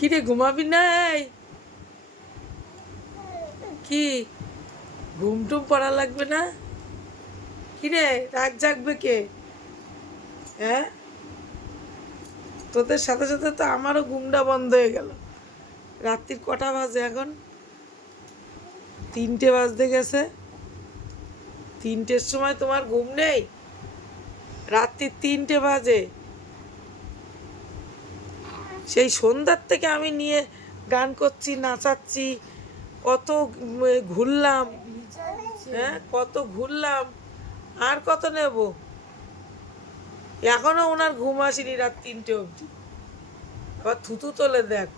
কি রে ঘুমাবি না? এই কি ঘুম টুম পড়া লাগবে না? কি রে রাগ জাগবে কে? হ্যাঁ, তোদের সাথে সাথে তো আমারও ঘুমটা বন্ধ হয়ে গেল। রাত্রির কটা বাজে এখন? 3টে বাজতে গেছে। 3টের সময় তোমার ঘুম নেই? রাত্রির 3টে বাজে। সেই সন্ধ্যার থেকে আমি নিয়ে গান করছি, নাচাচ্ছি, কত ঘুরলাম। হ্যাঁ, কত ঘুরলাম, আর কত নেব? এখনো ওনার ঘুম আসেনি রাত 3টে অবধি। আবার থুতু তোলে দেখ।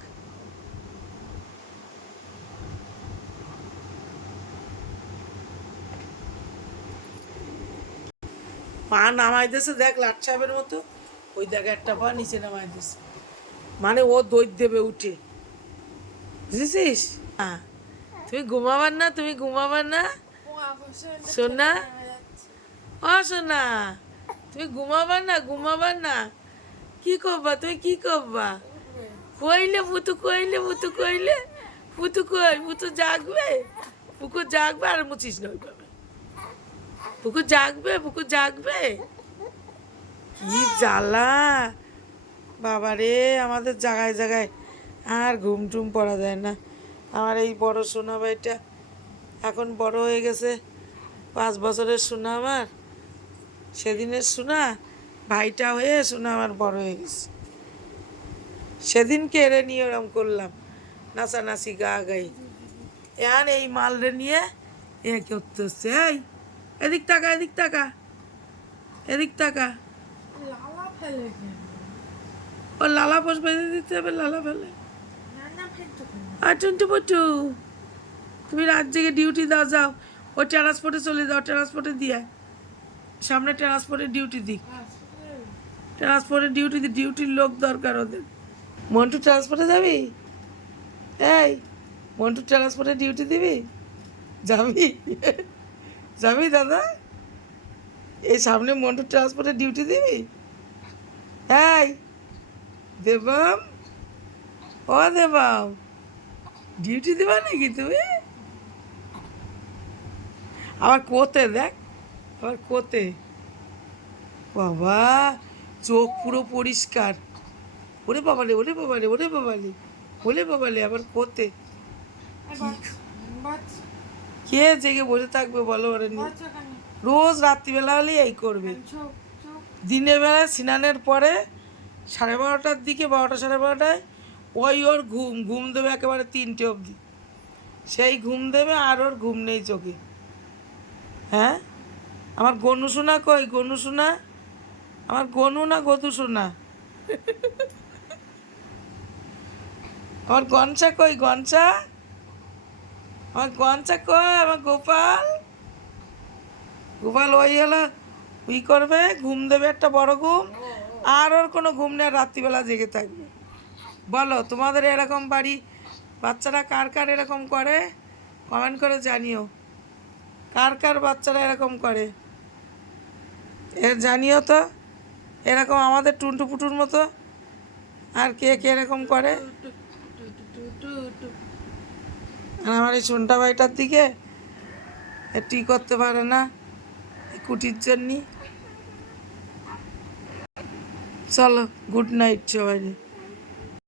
পা নামাই দিয়েছে দেখ, লাট সাহেবের মতো। ওই দেখ একটা পা নিচে নামাই দিয়েছে, মানে ও দই দেবে উঠে, বুঝেছিস? হ্যাঁ, তুমি ঘুমাবার না, তুমি ঘুমাবার না সোনা। ও সোনা, তুমি ঘুমাবার না, ঘুমাবার না। কি করবা তুমি, কি করবা? কইলে পুতু, কইলে পুতু, কইলে পুতু, কই পুতু জাগবে? পুকুর জাগবে আর মুছিস না ওইভাবে। পুকুর জাগবে, পুকুর জাগবে। কি জ্বালা বাবারে, আমাদের জায়গায় জায়গায় আর ঘুম টুম পড়া যায় না। আমার এই বড় সোনা ভাইটা এখন বড় হয়ে গেছে, 5 বছরের সোনা আমার। সেদিনের সোনা ভাইটা হয়ে সোনা আমার বড় হয়ে গেছে। সেদিনকে এরে নিয়ে ওরম করলাম, নাচানাচি গা গাই। এখন এই মালরে নিয়ে এ করতে হচ্ছে। এই এদিক টাকা, এদিক টাকা, এদিক টাকা। ও লালা পোষ বেঁধে দিতে হবে, লালা ফেলে। আর টুন্টু পটু, তুমি রাত জেগে ডিউটি দাও, যাও। ও ট্রান্সপোর্টে চলে যাও, ট্রান্সপোর্টে দিয়ে সামনে ট্রান্সপোর্টে ডিউটি দিই। ট্রান্সপোর্টে ডিউটি দিই, ডিউটির লোক দরকার ওদের। মন্টু ট্রান্সপোর্টে যাবি? এই মন্টু ট্রান্সপোর্টে ডিউটি দিবি? যাবি? যাবি দাদা? এই সামনে মন্টু ট্রান্সপোর্টে ডিউটি দিবি? এই দেবাম, ও দেবাম, ডিউটি দেবা নাকি তুমি? আবার কোতে দেখ, আবার কোতে। বাবা, চোখ পুরো পরিষ্কার। ওরে বাবালে, ওরে বাবালে, ওরে বাবালে, ওরে বাবালে, আবার কোতে। কে জেগে বসে থাকবে বলো ওরে নিয়ে? রোজ রাত্রিবেলা হলেই এই করবে। দিনের বেলা স্নানের পরে 12:30টার দিকে, 12টা 12:30টায় ওই ওর ঘুম ঘুম দেবে একেবারে 3টে অবধি। সেই ঘুম দেবে আর ওর ঘুম নেই চোখে। হ্যাঁ, আমার গনু সোনা কই? গনু সোনা, আমার গনু না গতু সোনা? আমার গনসা কই? গনসা, আমার গনসা কই? আমার গোপাল, গোপাল ওই হলো উই করবে, ঘুম দেবে একটা বড় ঘুম, আর ওর কোনো ঘুম নেই, রাত্রিবেলা জেগে থাকবে। বলো তোমাদের এরকম বাড়ি বাচ্চারা কার কার এরকম করে? কমেন্ট করে জানিও, কার কার বাচ্চারা এরকম করে জানিও তো। এরকম আমাদের টুন্টু পুটুর মতো আর কে কে এরকম করে? আর আমার এই সোনটা ভাইটার দিকে একটু করতে পারে না কুটির জন্যে। চলো, গুড নাইট সবাই।